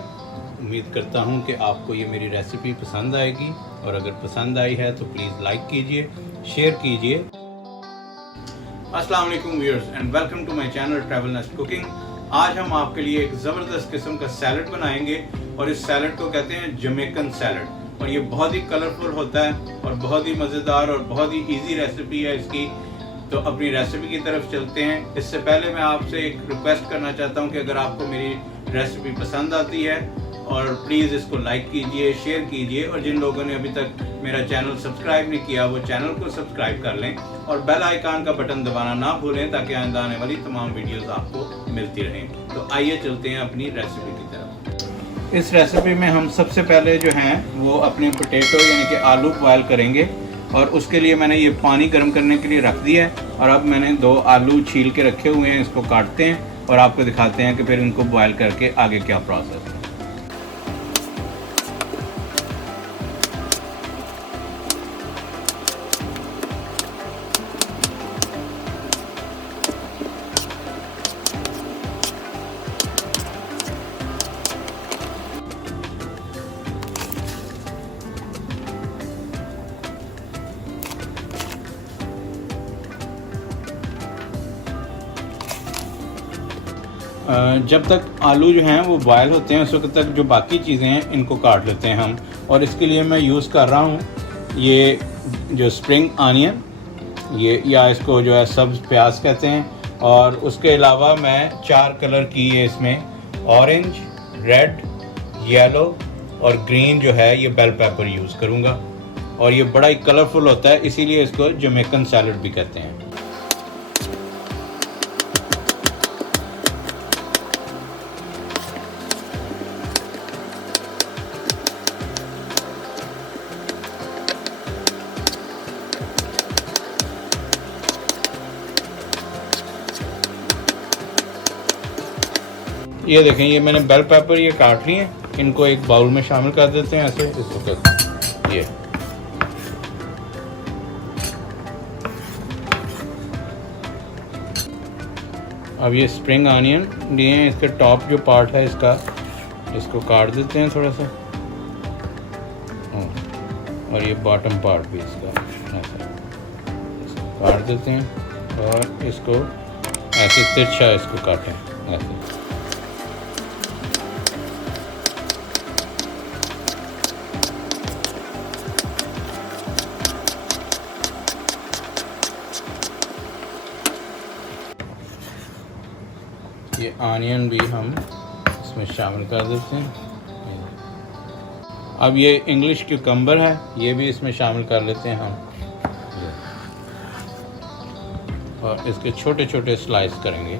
उम्मीद करता हूँ कि आपको ये मेरी रेसिपी पसंद आएगी, और अगर पसंद आई है तो प्लीज़ लाइक कीजिए, शेयर कीजिए। अस्सलाम वालेकुम viewers and welcome to my channel travel nest cooking. आज हम आपके लिए एक ज़बरदस्त किस्म का सैलड बनाएंगे और इस सैलड को कहते हैं जमैकन सैलड, और ये बहुत ही कलरफुल होता है और बहुत ही मज़ेदार और बहुत ही ईजी रेसिपी है इसकी। तो अपनी रेसिपी की तरफ चलते हैं। इससे पहले मैं आपसे एक रिक्वेस्ट करना चाहता हूं कि अगर आपको मेरी रेसिपी पसंद आती है और प्लीज़ इसको लाइक कीजिए, शेयर कीजिए, और जिन लोगों ने अभी तक मेरा चैनल सब्सक्राइब नहीं किया वो चैनल को सब्सक्राइब कर लें और बेल आइकन का बटन दबाना ना भूलें ताकि आइंदा आने वाली तमाम वीडियोस आपको मिलती रहें। तो आइए चलते हैं अपनी रेसिपी की तरफ। इस रेसिपी में हम सबसे पहले जो हैं वो अपने पोटैटो यानी कि आलू बॉयल करेंगे, और उसके लिए मैंने ये पानी गर्म करने के लिए रख दिया है। और अब मैंने 2 आलू छील के रखे हुए हैं, इसको काटते हैं और आपको दिखाते हैं कि फिर इनको बॉयल करके आगे क्या प्रोसेस है। जब तक आलू जो हैं वो बॉयल होते हैं उस वक्त तक जो बाकी चीज़ें हैं इनको काट लेते हैं हम। और इसके लिए मैं यूज़ कर रहा हूँ ये जो स्प्रिंग आनियन, ये या इसको जो है सब्ज़ प्याज कहते हैं। और उसके अलावा मैं 4 कलर की ये इसमें ऑरेंज, रेड, येलो और ग्रीन जो है ये बेल पेपर यूज़ करूँगा। और ये बड़ा ही कलरफुल होता है, इसीलिए इसको जमैकन सैलड भी कहते हैं। ये देखें, ये मैंने बेल पेपर ये काट लिए हैं, इनको एक बाउल में शामिल कर देते हैं ऐसे इस वक्त। ये अब ये स्प्रिंग आनियन लिए हैं, इसके टॉप जो पार्ट है इसको काट देते हैं थोड़ा सा, और ये बॉटम पार्ट भी इसका ऐसा काट देते हैं और इसको ऐसे तिरछा इसको काटें ऐसे। ये आनियन भी हम इसमें शामिल कर देते हैं। अब ये इंग्लिश क्यूकम्बर है, ये भी इसमें शामिल कर लेते हैं हम, और इसके छोटे छोटे स्लाइस करेंगे।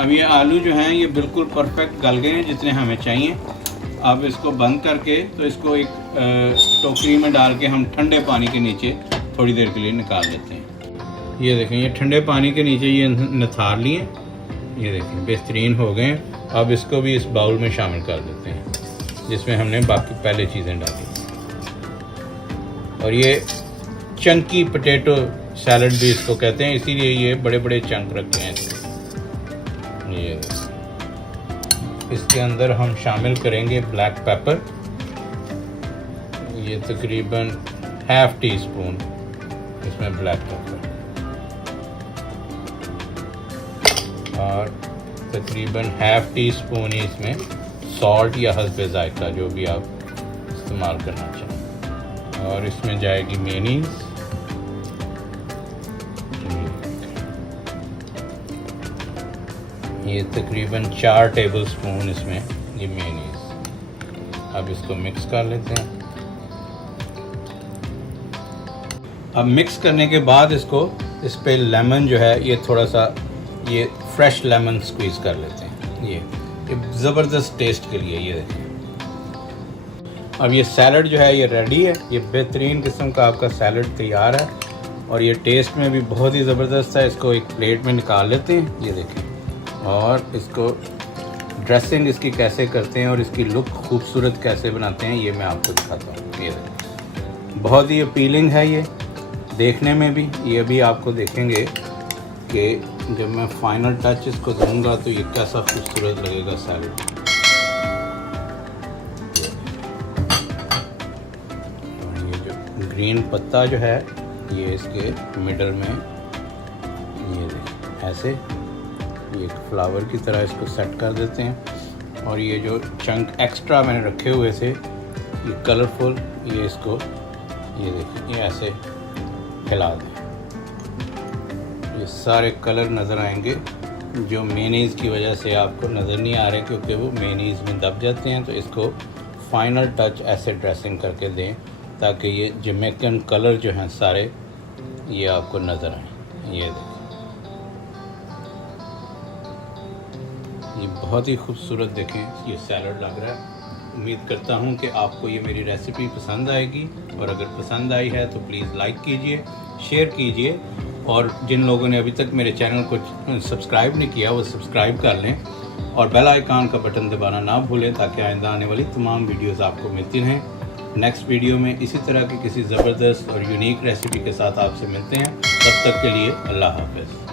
अब ये आलू जो हैं ये बिल्कुल परफेक्ट गल गए हैं जितने हमें चाहिए। अब इसको बंद करके तो इसको एक टोकरी में डाल के हम ठंडे पानी के नीचे थोड़ी देर के लिए निकाल लेते हैं। ये देखें, ये ठंडे पानी के नीचे ये निथार लिए, ये देखें बेहतरीन हो गए हैं। अब इसको भी इस बाउल में शामिल कर देते हैं जिसमें हमने बाकी पहले चीज़ें डाली। और ये चंकी पोटैटो सैलड भी इसको कहते हैं, इसीलिए ये बड़े बड़े चंक रखे हैं। ये इसके अंदर हम शामिल करेंगे ब्लैक पेपर, ये तकरीबन ½ टीस्पून इसमें ब्लैक पेपर, और तकरीबन ½ टीस्पून ही इसमें सॉल्ट या हस्बे जायका जो भी आप इस्तेमाल करना चाहें। और इसमें जाएगी मेयोनीज़, ये तकरीबन 4 टेबलस्पून इसमें ये मेयोनीज़। अब इसको मिक्स कर लेते हैं। अब मिक्स करने के बाद इसको इस पे लेमन जो है ये थोड़ा सा ये फ्रेश लेमन स्क्वीज़ कर लेते हैं। ये ज़बरदस्त टेस्ट के लिए। ये देखें, अब ये सैलड जो है ये रेडी है। ये बेहतरीन किस्म का आपका सैलड तैयार है। और ये टेस्ट में भी बहुत ही ज़बरदस्त है। इसको एक प्लेट में निकाल लेते हैं, ये देखें, और इसको ड्रेसिंग इसकी कैसे करते हैं और इसकी लुक खूबसूरत कैसे बनाते हैं ये मैं आपको दिखाता हूँ। ये देखें, बहुत ही अपीलिंग है ये देखने में भी। ये भी आपको देखेंगे कि जब मैं फाइनल टच इसको दूंगा तो ये कैसा खूबसूरत लगेगा सैलड। ये जो ग्रीन पत्ता जो है ये इसके मिडल में, ये देखिए ऐसे ये एक फ्लावर की तरह इसको सेट कर देते हैं। और ये जो चंक एक्स्ट्रा मैंने रखे हुए थे ये कलरफुल, ये इसको ये देखिए ये ऐसे हिला दें, ये सारे कलर नज़र आएंगे जो मेयोनीज़ की वजह से आपको नज़र नहीं आ रहे क्योंकि वो मेयोनीज़ में दब जाते हैं। तो इसको फाइनल टच ऐसे ड्रेसिंग करके दें ताकि ये जमैकन कलर जो हैं सारे ये आपको नज़र आए। ये देखिए ये बहुत ही खूबसूरत देखें ये सैलड लग रहा है। उम्मीद करता हूँ कि आपको ये मेरी रेसिपी पसंद आएगी, और अगर पसंद आई है तो प्लीज़ लाइक कीजिए, शेयर कीजिए, और जिन लोगों ने अभी तक मेरे चैनल को सब्सक्राइब नहीं किया वो सब्सक्राइब कर लें, और बेल आइकन का बटन दबाना ना भूलें ताकि आइंदा आने वाली तमाम वीडियोस आपको मिलती रहें। नेक्स्ट वीडियो में इसी तरह की किसी ज़बरदस्त और यूनिक रेसिपी के साथ आपसे मिलते हैं। तब तक के लिए अल्लाह हाफ़िज़।